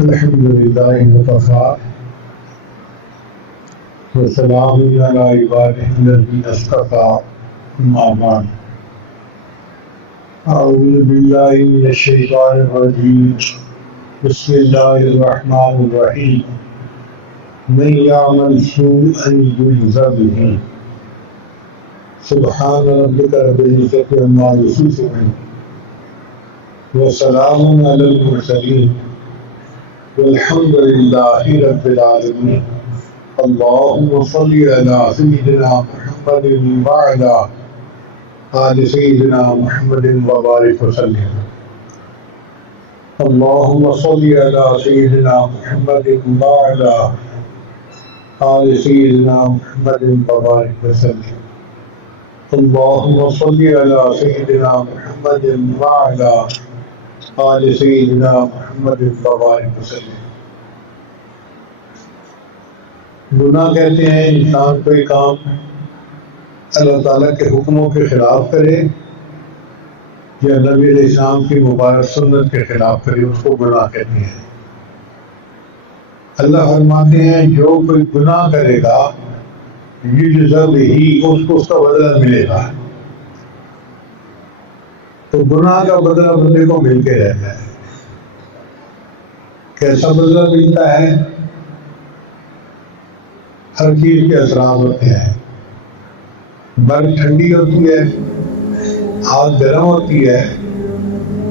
الحمد لله وكفى وسلام على عباده الذين اصطفى أما بعد أعوذ بالله من الشيطان الرجيم بسم الله الرحمن الرحيم من يعمل سوءا يجزى به سبحان ربك رب العزة عما يصفون وسلام على المرسلين والحمد لله رب العالمين اللهم صل على سيدنا محمد وعلى آل سيدنا محمد وبارك وسلم اللهم صل على سيدنا محمد وعلى آل سيدنا محمد وبارك وسلم اللهم صل على سيدنا محمد وعلى آل سيدنا محمد وبارك وسلم۔ گناہ کہتے ہیں انسان کوئی کام اللہ تعالیٰ کے حکموں کے خلاف کرے یا نبی علیہ السلام کی مبارک سنت کے خلاف کرے، اس کو گناہ کہتے ہیں۔ اللہ فرماتے ہیں جو کوئی گناہ کرے گا یجزا بہ، اس کو اس کا بدلہ ملے گا۔ تو گناہ کا بدلہ بندے کو مل کے رہتا ہے۔ کیسا بدلہ ملتا ہے؟ ہر چیز کے اثرات ہوتے ہیں۔ برف ٹھنڈی ہوتی ہے، آگ گرم ہوتی ہے،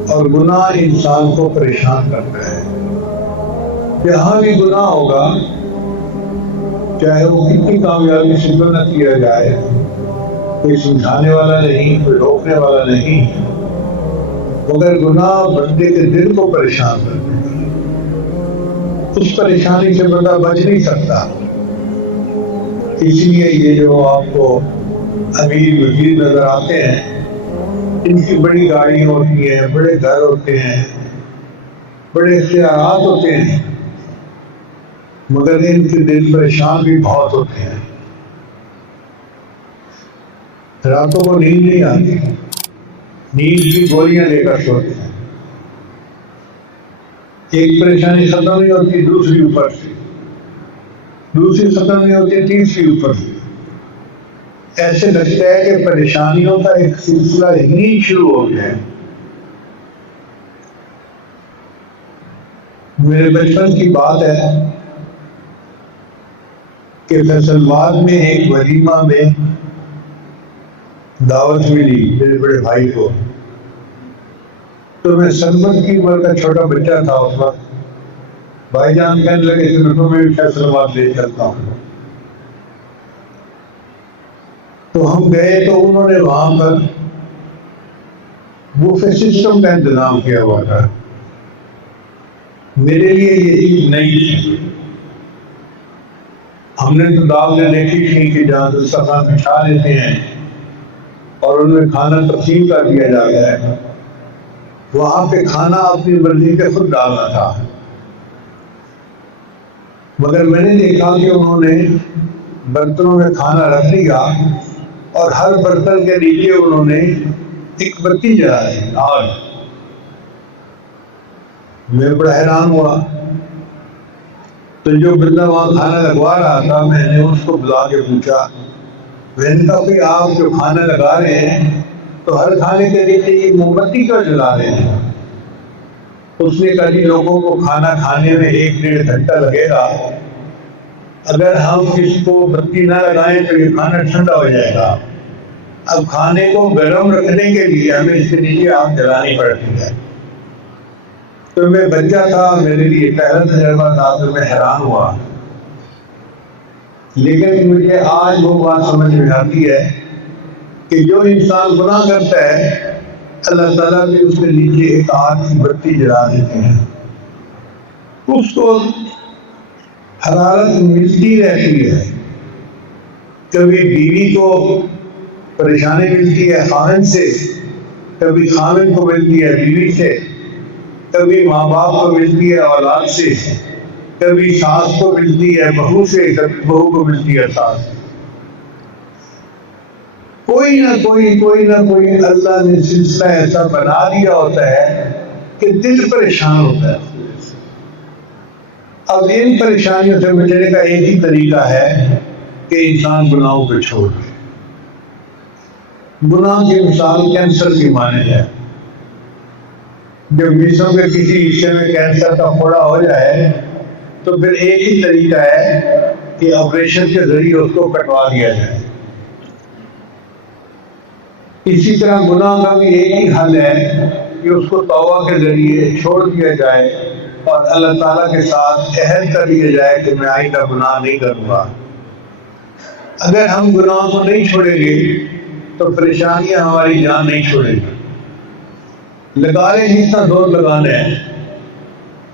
اور گناہ انسان کو پریشان کرتا ہے۔ جہاں بھی گناہ ہوگا، چاہے وہ کتنی کامیابی سے نہ کیا جائے، کوئی سمجھانے والا نہیں، کوئی روکنے والا نہیں، مگر گناہ بندے کے دل کو پریشان کرتا ہے۔ اس پریشانی سے بندہ بچ نہیں سکتا۔ اس لیے یہ جو آپ کو امیر وزیر نظر آتے ہیں، ان کی بڑی گاڑیاں ہوتی ہیں، بڑے گھر ہوتے ہیں، بڑے اختیارات ہوتے ہیں، مگر ان کے دل پریشان بھی بہت ہوتے ہیں۔ راتوں کو نیند نہیں آتی، نیند کی گولیاں لے کر سوتے ہیں۔ ایک پریشانی ختم نہیں ہوتی، دوسری اوپر سے، دوسری ختم نہیں ہوتی، تیسری اوپر سے۔ ایسے لگتا ہے کہ پریشانیوں کا ایک سلسلہ ہی شروع ہو گیا ہے۔ میرے بچپن کی بات ہے کہ فیصل آباد میں ایک ولیمہ میں دعوت ملی میرے بڑے بھائی کو۔ تو میں سنبت کی عمر کا چھوٹا بچہ تھا اس وقت۔ بھائی جان کہنے لگے کہ میں بھی فیصل آباد لے چلتا ہوں۔ تو ہم گئے تو انہوں نے وہاں پر بوفے سسٹم کا انتظام کیا ہوا تھا۔ میرے لیے یہ چیز نئی تھی۔ ہم نے تو دعوتیں دیکھی تھی کہ جہاں دسترخوان بچھا لیتے ہیں اور ان میں کھانا تقسیم کر دیا جاتا ہے۔ وہاں پہ کھانا اپنی مرضی سے خود ڈالنا تھا، مگر میں نے دیکھا کہ انہوں نے برتنوں میں کھانا رکھ دیا اور ہر برتن کے نیچے انہوں نے ایک بتی جلا دی، آگ۔ میں بڑا حیران ہوا۔ تو جو بندہ وہاں کھانا لگوا رہا تھا، میں نے اس کو بلا کے پوچھا، میں نے کہا کہ آپ جو کھانا لگا رہے ہیں تو ہر کھانے کے نیچے یہ موم بتی کیوں جلا رہے ہیں؟ اس نے کہا جی لوگوں کو کھانا کھانے میں 1-1.5 گھنٹہ لگے گا، اگر ہم اس کو بتی نہ لگائیں تو یہ کھانا ٹھنڈا ہو جائے گا۔ اب کھانے کو گرم رکھنے کے لیے ہمیں اس کے نیچے آگ جلانی پڑتی ہے۔ تو میں بچہ تھا، میرے لیے پہلا تجربہ تھا، تو میں حیران ہوا۔ لیکن مجھے آج وہ بات سمجھ میں آتی ہے کہ جو انسان گناہ کرتا ہے، اللہ تعالیٰ بھی اس کے نیچے ایک آگ کی بتی جلا دیتے ہیں۔ اس کو حرارت ملتی رہتی ہے۔ کبھی بیوی کو پریشانی ملتی ہے خاوند سے، کبھی خاوند کو ملتی ہے بیوی سے، کبھی ماں باپ کو ملتی ہے اولاد سے، کبھی ساس کو ملتی ہے بہو سے، کبھی بہو کو ملتی ہے ساس سے۔ کوئی نہ کوئی اللہ نے سلسلہ ایسا بنا دیا ہوتا ہے کہ دل پریشان ہوتا ہے۔ اب ان پریشانیوں سے بچنے کا ایک ہی طریقہ ہے کہ انسان گناہوں کو چھوڑ دے۔ گناہ کی مثال کینسر کی مانے ہے۔ جب جسم کے کسی حصے میں کینسر کا پھوڑا ہو جائے تو پھر ایک ہی طریقہ ہے کہ آپریشن کے ذریعے اس کو کٹوا دیا جائے۔ اسی طرح گناہ کا بھی ایک ہی حل ہے کہ اس کو توبہ کے ذریعے چھوڑ دیا جائے اور اللہ تعالیٰ کے ساتھ عہد کر لیا جائے کہ میں آئندہ گناہ نہیں کروں گا۔ اگر ہم گناہ کو نہیں چھوڑیں گے تو پریشانیاں ہماری جان نہیں چھوڑیں گی۔ لگا رہے جتنا زور لگانا ہے،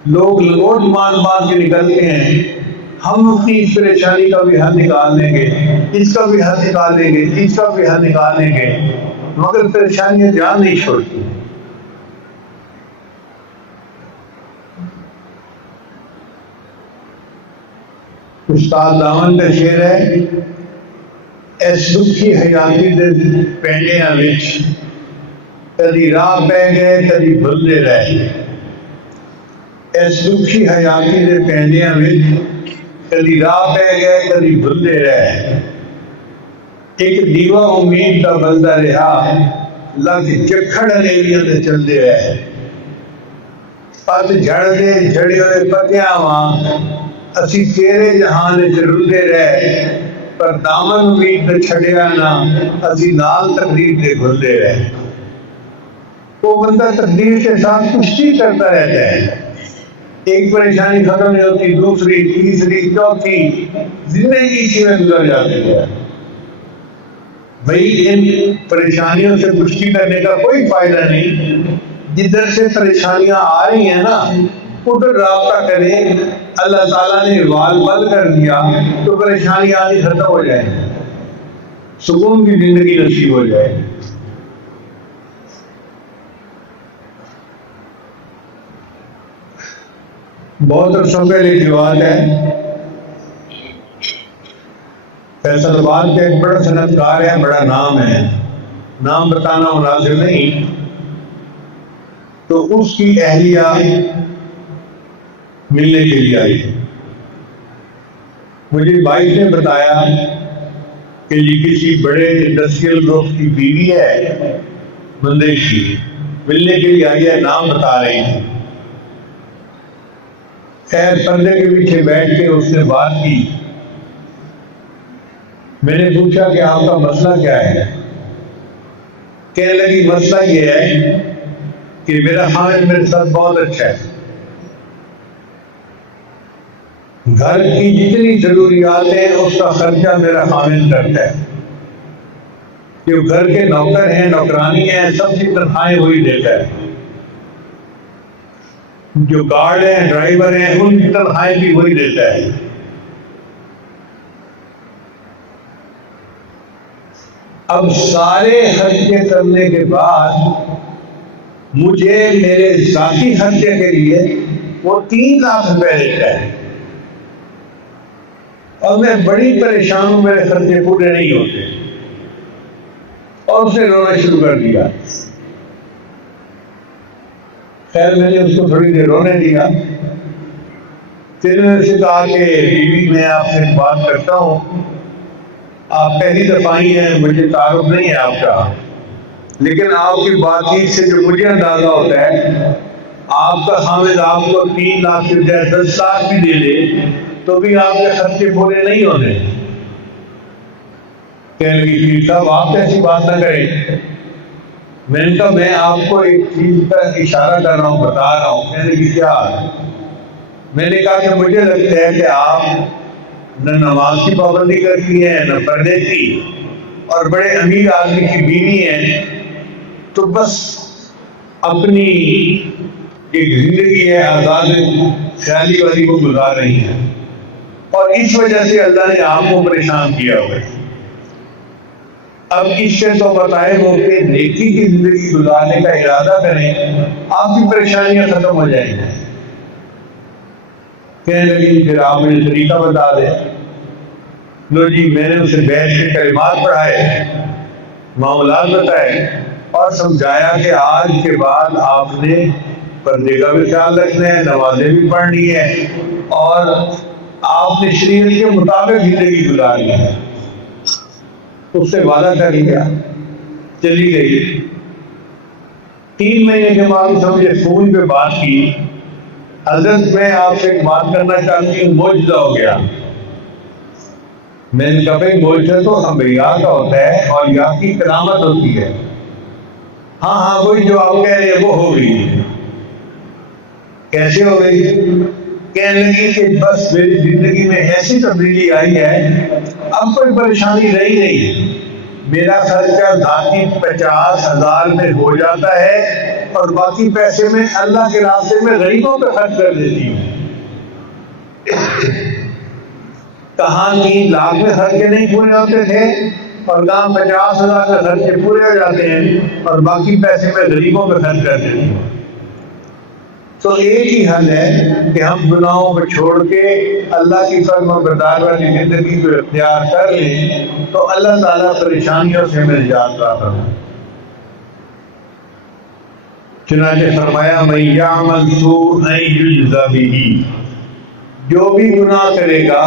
لوگ لگوٹ باندھ کے نکلتے ہیں، ہم اپنی اس پریشانی کا بھی حل نکال لیں گے، اس کا بھی حل نکال لیں گے، اس کا بھی حل نکال لیں گے، مگر پریشانیاں جان نہیں چھوڑتی۔ استاد دامن کا شعر ہے، اس دکھی حیاتی دے پینڈیاں وچ کدی راہ پہ گئے کدی بھلدے رہے۔ اس دکھی حیاتی دے پینڈیاں وچ کدی راہ پہ گئے کدی بھلدے رہے۔ ایک دیوا امید کا بلدا رہا، لگ جکھڑ انیلیاں تے چلدے رہے۔ پت جھڑ دے جھڑے ہوئے پتیاں واں اسی تیرے جہان وچ رلدے رہے، پر دامن امید تے چھڈیا نہ اسی نال تقدیر دے گھلدے رہے۔ وہ بندہ تقدیر کے ساتھ کشتی کرتا رہتا ہے، ایک پریشانی ختم نہیں ہوتی، دوسری تیسری چوتھی، زندگی اسی میں گزر جاتی ہے۔ بھائی ان پریشانیوں سے کشتی کرنے کا کوئی فائدہ نہیں۔ جدھر سے پریشانیاں آ رہی ہیں نا ادھر رابطہ کریں، اللہ تعالیٰ نے وال بند کر دیا تو پریشانی آنی ختم ہو جائے، سکون کی زندگی نصیب ہو جائے۔ بہت عرصوں پہلے ایک روایت ہے، فیصل آباد کا ایک بڑا صنعت کار ہے، بڑا نام ہے، نام بتانا مناسب نہیں، تو اس کی اہلیہ ملنے کے لیے آئی۔ مجھے بھائی نے بتایا کہ یہ کسی بڑے انڈسٹریل گروپ کی بیوی ہے بندیش کی، ملنے کے لیے آئی ہے، نام بتا رہی تھی۔ خیر پردے کے پیچھے بیٹھ کے اس نے بات کی۔ میں نے پوچھا کہ آپ کا مسئلہ کیا ہے؟ کہنے لگی مسئلہ یہ ہے کہ میرا خامد میرے ساتھ بہت اچھا ہے، گھر کی جتنی ضروریات ہیں اس کا خرچہ میرا خامد کرتا ہے، جو گھر کے نوکر ہیں نوکرانی ہیں سب کی تنخواہیں وہی دیتا ہے، جو گارڈ ہیں ڈرائیور ہیں ان کی تنخواہیں بھی وہی دیتا ہے۔ اب سارے خرچے کرنے کے بعد مجھے میرے ذاتی خرچے کے لیے وہ 3 لاکھ روپے دیتا ہے اور میں بڑی پریشان ہوں، میرے خرچے پورے نہیں ہوتے۔ اور اس نے رونا شروع کر دیا۔ خیر میں نے اس کو تھوڑی دیر رونے دیا، پھر میں سے کہا کہ بیوی میں آپ سے بات کرتا ہوں، آپ پہلی دفعہ ہی ہیں، مجھے تعارف نہیں ہے آپ کا، لیکن آپ کی بات چیت سے جو مجھے اندازہ ہوتا ہے آپ کا خامد آپ کو 3 لاکھ کے بجائے 10 لاکھ بھی دے دے تو بھی آپ کے خرچے پورے نہیں ہونے۔ کہنے لگی پیر صاحب آپ ایسی بات نہ کریں۔ میں نے کہا میں آپ کو ایک چیز کا اشارہ کر رہا ہوں، بتا رہا ہوں۔ کہنے لگی کیا؟ میں نے کہا کہ مجھے لگتا ہے کہ آپ نہ نماز کی پابندی کرتی ہیں نہ پردے کی، اور بڑے امیر آدمی کی بیوی ہیں، تو بس اپنی ایک زندگی ہے آزاد خیالی والی کو گزار رہی ہیں، اور اس وجہ سے اللہ نے آپ کو پریشان کیا ہوا ہے۔ اب اس سے تو بتائے وہ کہ نیکی کی زندگی گزارنے کا ارادہ کریں، آپ کی پریشانیاں ختم ہو جائیں گی۔ کہنے لگی پھر آپ مجھے طریقہ بتا دیں۔ لو جی میں نے اسے بیٹھ کے کلمات پڑھائے، معاملات بتائے اور سمجھایا کہ آج کے بعد آپ نے پردے کا بھی خیال رکھنا ہے، نمازیں بھی پڑھنی ہے، اور آپ نے شریعت کے مطابق زندگی گزارنی ہے۔ اس سے وعدہ کر لیا، چلی گئی۔ 3 مہینے کے بعد اس نے مجھے فون پہ بات کی، حضرت میں آپ سے ایک بات کرنا چاہتی ہوں، معجزہ ہو گیا۔ میں نے کہا بھائی معجزہ تو انبیاء کا ہوتا ہے اور یا کی کرامت ہوتی ہے۔ ہاں ہاں وہی جو آپ کہہ رہے ہیں وہ ہو گئی۔ کیسے ہو گئی؟ کہنے لگی کہ بس میری زندگی میں ایسی تبدیلی آئی ہے، اب کوئی پریشانی رہی نہیں، میرا خرچہ ذاتی 50,000 میں ہو جاتا ہے اور باقی پیسے میں اللہ کے راستے میں غریبوں پہ خرچ کر دیتی ہوں۔ کہاں 3 لاکھ میں خرچے نہیں پورے ہوتے تھے اور کہاں 50,000 میں خرچے پورے ہو جاتے ہیں اور باقی پیسے میں غریبوں پہ خرچ کر دیتی ہوں۔ تو ایک ہی حل ہے کہ ہم گناہوں کو چھوڑ کے اللہ کی فرما بردار والی زندگی کو اختیار کر لیں تو اللہ تعالیٰ پریشانیوں سے نجات عطا فرمائے۔ چنانچہ فرمایا من یعمل سوءا یجزا بہ، جو بھی گناہ کرے گا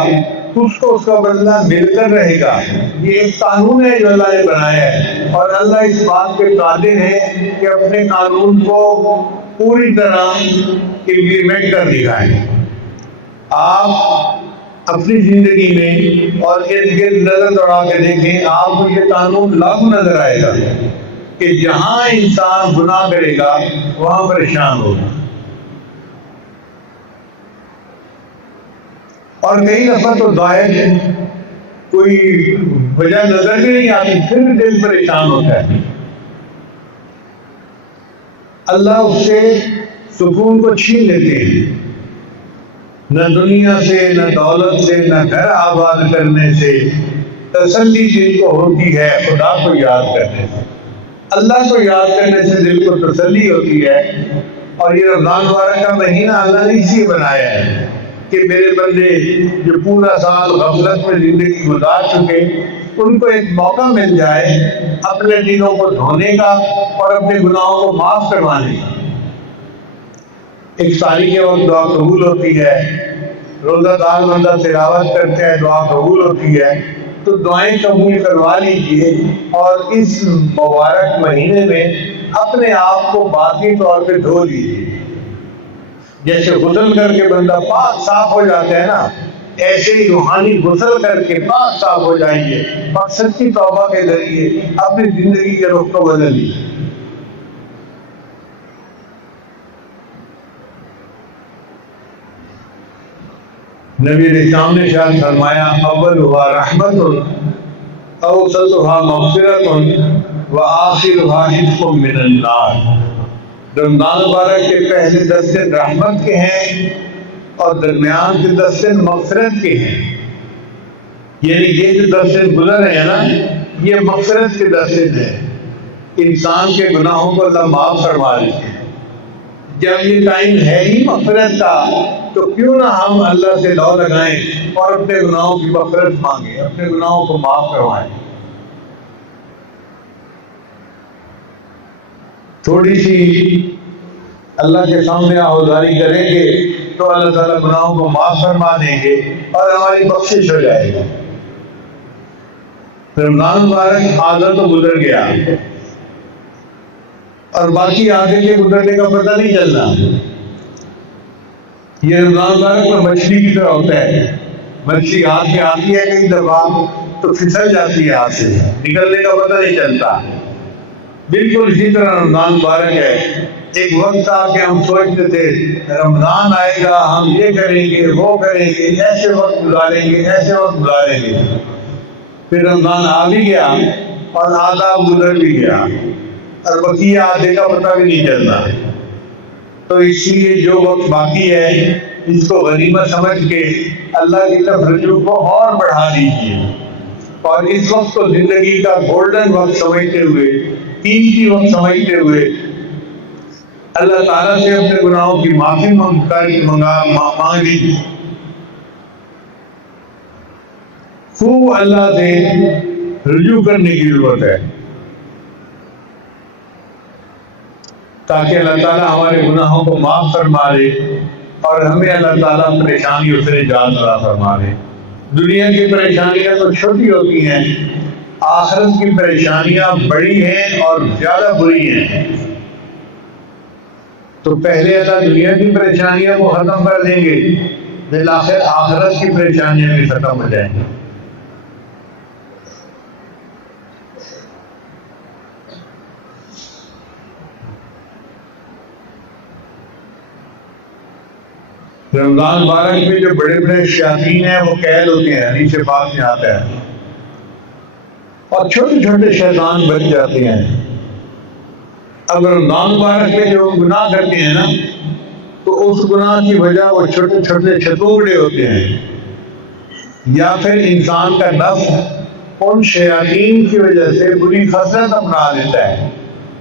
اس کو اس کا بدلہ مل کر رہے گا۔ یہ ایک قانون ہے جو اللہ نے بنایا ہے، اور اللہ اس بات پہ قادر ہے کہ اپنے قانون کو پوری طرح امپلیمنٹ کر دکھائیں۔ آپ اپنی زندگی میں اور ارد گرد نظر دوڑا کے دیکھیں، آپ کو یہ قانون لاگو نظر آئے گا کہ جہاں انسان گناہ کرے گا وہاں پریشان ہوگا۔ اور کئی دفعہ تو ظاہر کوئی وجہ نظر بھی نہیں آتی، پھر بھی دل پریشان ہوتا ہے۔ اللہ اس سے سکون کو چھین لیتے ہیں، نہ دنیا سے، نہ دولت سے، نہ گھر آباد کرنے سے، تسلی دل کو ہوتی ہے خدا کو یاد کرنے سے۔ اللہ کو یاد کرنے سے دل کو تسلی ہوتی ہے۔ اور یہ رمضان مبارک کا مہینہ اللہ نے اسی بنایا ہے کہ میرے بندے جو پورا سال غفلت میں زندگی گزار چکے، ان کو ایک موقع مل جائے اپنے دلوں کو دھونے کا اور اپنے گناہوں کو معاف کروانے کا۔ افطاری کے وقت دعا قبول ہوتی ہے، روزہ دار بندہ تلاوت کرتے ہیں دعا قبول ہوتی ہے، تو دعائیں قبول کروا لیجئے اور اس مبارک مہینے میں اپنے آپ کو باطنی طور پہ دھو لیجئے۔ جیسے غسل کر کے بندہ پاک صاف ہو جاتا ہے نا، ایسے ہی روحانی غسل کر کے پاک صاف ہو جائیے اور سچی توبہ کے ذریعے اپنی زندگی کے رخ کو بدل لیجیے۔ نبی اسلام نے شاید فرمایا اولھا رحمت اوسطھا مغفرۃ وآخرھا عتق من النار۔ رمضان مبارک کے پہلے 10 دن رحمت کے ہیں اور درمیان کے 10 دن مغفرت کے ہیں، یعنی یہ جو 10 دن گزر رہے ہیں نا، یہ مغفرت کے 10 دن ہیں، انسان کے گناہوں کو اللہ معاف فرما دیتے ہیں۔ جب یہ ٹائم ہے ہی مغفرت کا تو کیوں نہ ہم اللہ سے لو لگائیں اور اپنے گناہوں کی مغفرت مانگیں، اپنے گناہوں کو معاف کروائیں۔ تھوڑی سی اللہ کے سامنے آہوازاری کریں گے تو اللہ تعالیٰ گناہوں کو معاف فرما دیں گے اور ہماری بخشش ہو جائے گی۔ رمضان مبارک آدھا تو گزر گیا اور باقی آگے کے گزرنے کا پتہ نہیں چلنا۔ یہ رمضان مبارک میں مچھلی کی طرح ہوتا ہے، مچھلی ہاتھ میں آتی ہے کئی دفعہ تو پھسل جاتی ہے ہاتھ سے، نکلنے کا پتہ نہیں چلتا۔ بالکل اسی طرح رمضان مبارک ہے۔ ایک وقت تھا کہ ہم سوچتے تھے رمضان آئے گا ہم یہ کریں گے وہ کریں گے، ایسے وقت گزاریں گے ایسے وقت گزاریں گے، پھر رمضان آ بھی گیا اور آدھا گزر بھی گیا اور بقیہ آدھے کا پتہ بھی نہیں چلتا۔ تو اس لیے جو وقت باقی ہے اس کو غنیمت سمجھ کے اللہ کی طرف رجوع کو اور بڑھا دیجیے، اور اس وقت کو زندگی کا گولڈن وقت سمجھتے ہوئے، قیمتی وقت سمجھتے ہوئے اللہ تعالیٰ سے اپنے گناہوں کی معافی مانگ لیجیے۔ خوب اللہ سے رجوع کرنے کی ضرورت ہے۔ تاکہ اللہ تعالیٰ ہمارے گناہوں کو معاف فرما دے اور ہمیں اللہ تعالیٰ پریشانیوں سے نجات عطا فرما دے۔ دنیا کی پریشانیاں تو چھوٹی ہوتی ہیں، آخرت کی پریشانیاں بڑی ہیں اور زیادہ بری ہیں۔ تو پہلے اللہ دنیا کی پریشانیاں کو ختم کر دیں گے، بالآخر آخرت کی پریشانیاں بھی ختم ہو جائیں گی۔ رمضان مبارک میں جو بڑے بڑے شیاطین ہیں وہ قید ہوتے ہیں، حدیث پاک میں آتا ہے، اور چھوٹے چھوٹے شیطان بچ جاتے ہیں۔ اب رمضان مبارک میں جو گناہ کرتے ہیں نا، تو اس گناہ کی وجہ وہ چھوٹے چھوٹے چھتوڑے ہوتے ہیں، یا پھر انسان کا نفس ان شیاطین کی وجہ سے بری خصلت اپنا لیتا ہے،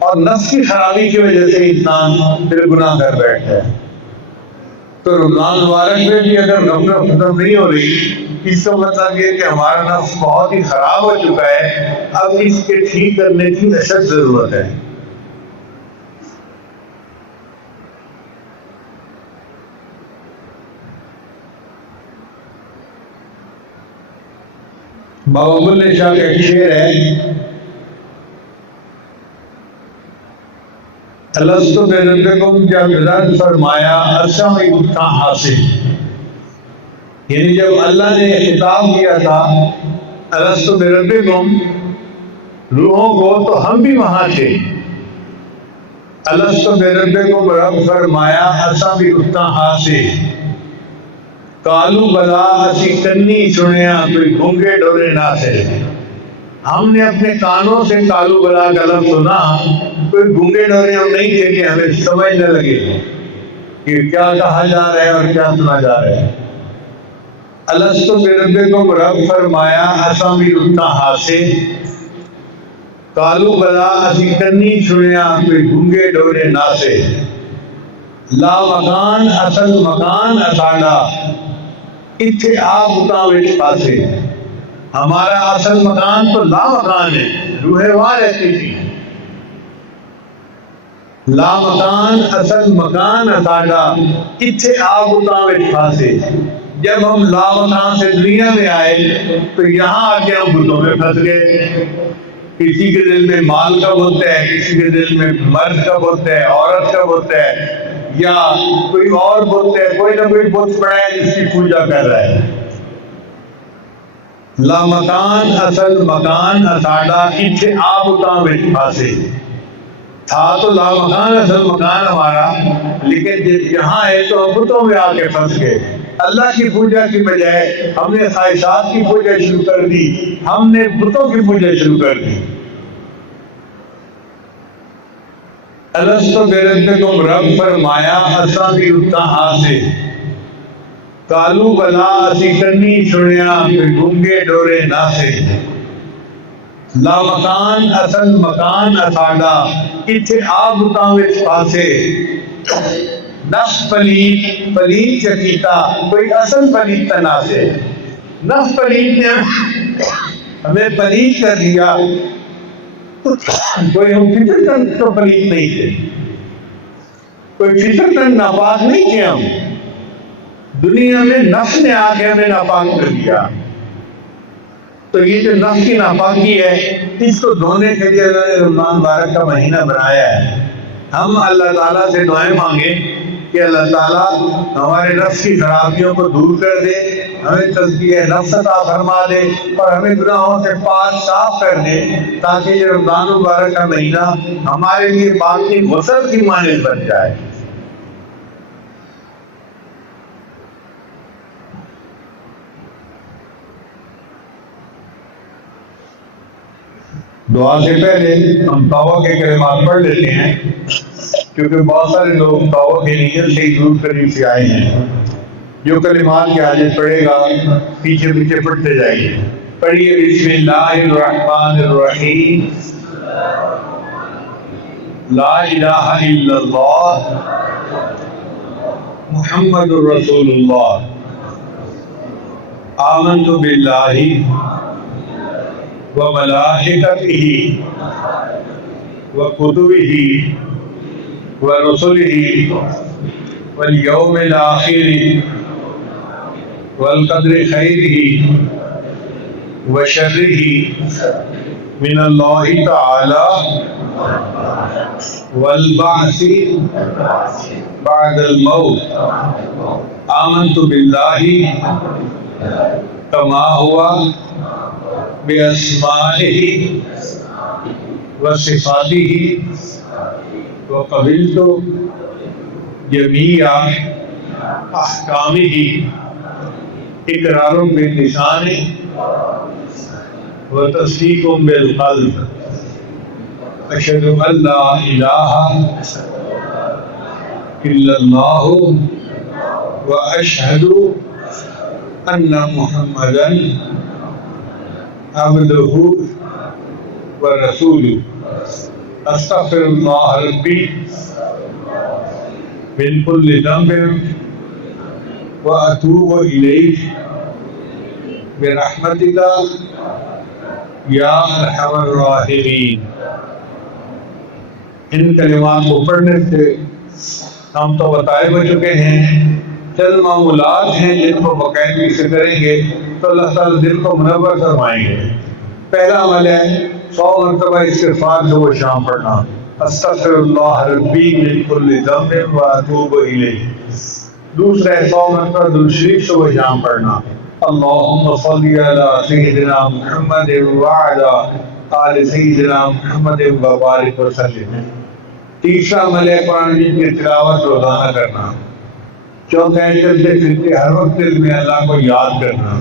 اور نفس کی خرابی کی وجہ سے انسان پھر گناہ کر بیٹھتا ہے۔ تو رمضان مبارک میں بھی اگر غفلت ختم نہیں ہو رہی، اس کا مطلب یہ کہ ہمارا نفس بہت ہی خراب ہو چکا ہے، اب اس کے ٹھیک کرنے کی اشد ضرورت ہے۔ بابا بلے شاہ کا ایک شعر ہے، الست بربکم، جب رد فرمایا اسم اٹھا حاصل، یعنی جب اللہ نے خطاب کیا تھا الست بربکم روحوں کو، تو ہم بھی وہاں تھے۔ الست بربکم، رب فرمایا اسم اٹھا حاصل، کالو بلا اسی کنی سنیا کوئی گھونگے ڈورے نہ سے۔ ہم نے اپنے کانوں سے کالو بلا کا لفظ سنا، کوئی گونگے ڈورے ہم نہیں تھے کہ ہمیں سمجھ نہ لگے کہ کیا کہا جا رہا ہے اور کیا سنا جا رہا ہے۔ الست بربکم، رب فرمایا اساں بھی اٹھا حاصل، کالو بلا اسی کنی سنیا کوئی گونگے ڈورے نہ سے۔ لا مکان اصل مکان اساڑا، اتھے آپ اتاں وچ پاسے۔ ہمارا اصل مکان تو لا مکان ہے، روح وہاں رہتی تھی۔ لا مکان اصل مکان اساڑا، اتھے آپ اتاں وچ پاسے۔ جب ہم لا مکان سے دنیا میں آئے تو یہاں آ کے ہم بتوں میں پھنس گئے۔ کسی کے دل میں مال کب ہوتا ہے، کسی کے دل میں مرد کب ہوتا ہے، عورت کب ہوتا ہے، یا کوئی اور بت ہے، کوئی نہ کوئی بت پڑا ہے جس کی پوجا کر رہا ہے۔ لا مکان اصل مکان اساڑا، اتھے آپ اتاں وچ پھاسے۔ تھا تو لا مکان اصل مکان ہمارا، لیکن جب یہاں ہے تو ہم بتوں میں آ کے پھنس گئے۔ اللہ کی پوجا کی بجائے ہم نے خواہشات کی پوجا شروع کر دی، ہم نے بتوں کی پوجا شروع کر دی۔ الست بربکم، رب فرمایا اساں بھی اتھاں حاصل، کالو بلا اسی کنی سنیا کوئی گونگے ڈورے نہ سے۔ لا مکان اصل مکان اساڑا، اتھے آپ اتاں وچ پاسے۔ نفس پلیت پلیت چکیتا، کوئی اصل پلیت تنا سے۔ نفس پلیت نے ہمیں پلیت کر دیا، کوئی ہم فطرتاً تو پلیت نہیں تھے، کوئی فطرتاً ناپاک نہیں تھے۔ ہم دنیا میں نفس نے آ کے ہمیں ناپاک کر دیا۔ تو یہ جو نفس کی ناپاکی ہے، اس کو دھونے کے لیے اللہ نے رمضان مبارک کا مہینہ بنایا ہے۔ ہم اللہ تعالیٰ سے دعائیں مانگیں کہ اللہ تعالیٰ ہمارے نفس کی خرابیوں کو دور کر دے، ہمیں تزکیہ نفس عطا فرما دے، اور ہمیں گناہوں سے پاک صاف کر دے، تاکہ یہ رمضان مبارک کا مہینہ ہمارے لیے باقی غسل کی مانند بن جائے۔ دعا سے پہلے ہم توبہ کے کلمات پڑھ لیتے ہیں، کیونکہ بہت سارے لوگ توبہ کی نیت سے ہی دور قریب سے آئے ہیں۔ جو کلمات کی حاجت پڑھے گا پیچھے پیچھے پڑھتے جائیے۔ پڑھیے بسم اللہ الرحمن الرحیم، لا الہ الا اللہ محمد الرسول اللہ، آمنت باللہ وملائکتہ وکتبہ ورسله واليوم الآخر والقدر خيره وشره من الله تعالى والبعث بعد الموت آمنت بالله كما هو بأسمائه وصفاته وقبلت جميع أحكامه إقرار باللسان وتصديق بالقلب أشهد أن لا إله إلا الله وأشهد أن محمدا عبده ورسوله أستغفر الله ربي من كل ذنب وأتوب إليه برحمتك یا ارحم الراحمین۔ ان کلمات کو پڑھنے سے ہم تو بتائے ہو چکے ہیں، چند معمولات ہیں جن کو باقاعدگی سے کریں گے تو اللہ تعالیٰ دل کو منور فرمائیں گے۔ پہلا عمل ہے 100 مرتبہ استغفار صبح شام پڑھنا، استغفر اللہ ربی من کل ذنب واتوب الیہ۔ دوسرا ہے 100 مرتبہ درود شریف صبح شام پڑھنا، اللہم صلی علی سیدنا محمد وعلی آل سیدنا محمد وبارک وسلم۔ تیسرا عمل ہے قرآن مجید کی تلاوت روزانہ کرنا۔ چوتھا ہے چلتے پھرتے ہر وقت دل میں اللہ کو یاد کرنا۔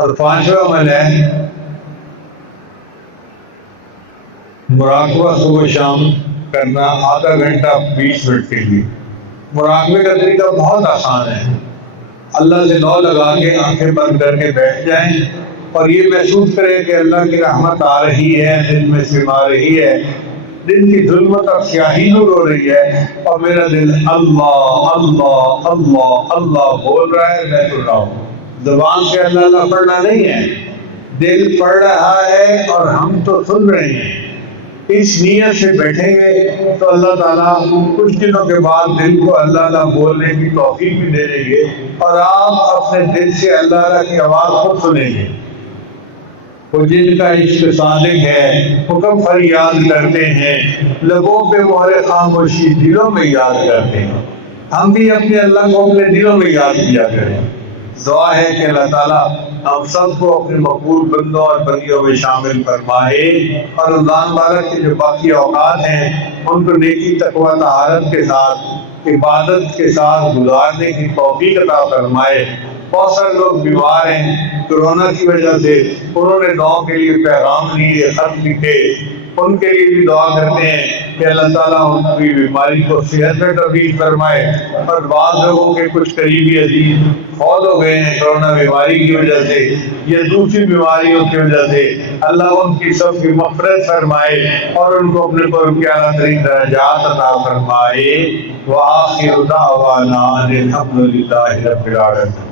اور پانچواں عمل ہے مراقبہ صبح شام کرنا، آدھا گھنٹہ 20 منٹ کے لیے۔ مراقبے کا طریقہ بہت آسان ہے، اللہ سے لو لگا کے آنکھیں بند کر کے بیٹھ جائیں اور یہ محسوس کریں کہ اللہ کی رحمت آ رہی ہے، دل میں سما رہی ہے، دل کی ظلمت اور سیاہی دور ہو رہی ہے اور میرا دل اللہ اللہ اللہ اللہ بول رہا ہے، میں سن رہا ہوں۔ زبان سے اللہ اللہ پڑھنا نہیں ہے، دل پڑھ رہا ہے اور ہم تو سن رہے ہیں۔ اس نیت سے بیٹھیں گے تو اللہ تعالیٰ کچھ دنوں کے بعد دل کو اللہ اللہ بولنے کی توفیق بھی دے دیں گے اور آپ اپنے دل سے اللہ اللہ کی آواز خود سنیں گے۔ وہ جن کا عشق صادق ہے حکم فریاد کرتے ہیں، لبوں پہ مہر خاموشی دلوں میں یاد کرتے ہیں۔ ہم بھی اپنے اللہ کو اپنے دلوں میں یاد کیا کریں۔ دعا ہے کہ اللہ تعالیٰ ہم سب کو اپنے مقبول بندوں اور بندیوں میں شامل فرمائے اور رمضان مبارک کے جو باقی اوقات ہیں ان کو نیکی تقویٰ طہارت کے ساتھ عبادت کے ساتھ گزارنے کی توفیق عطا فرمائے۔ بہت سارے لوگ بیمار ہیں کورونا کی وجہ سے، انہوں نے دعاؤں کے لیے پیغام لیے، خط لکھے، ان کے لیے بھی دعا کرتے ہیں کہ اللہ تعالیٰ ان کی بیماری کو صحت میں تبدیل فرمائے۔ اور بعض لوگوں کے کچھ قریبی عزیز فوت ہو گئے ہیں کورونا بیماری کی وجہ سے یا دوسری بیماریوں کی وجہ سے، اللہ ان کی سب کی مغفرت فرمائے اور ان کو اپنے قرب کے اعلیٰ ترین درجات عطا فرمائے۔ وآخر دعوانا ان الحمد للہ رب العالمین۔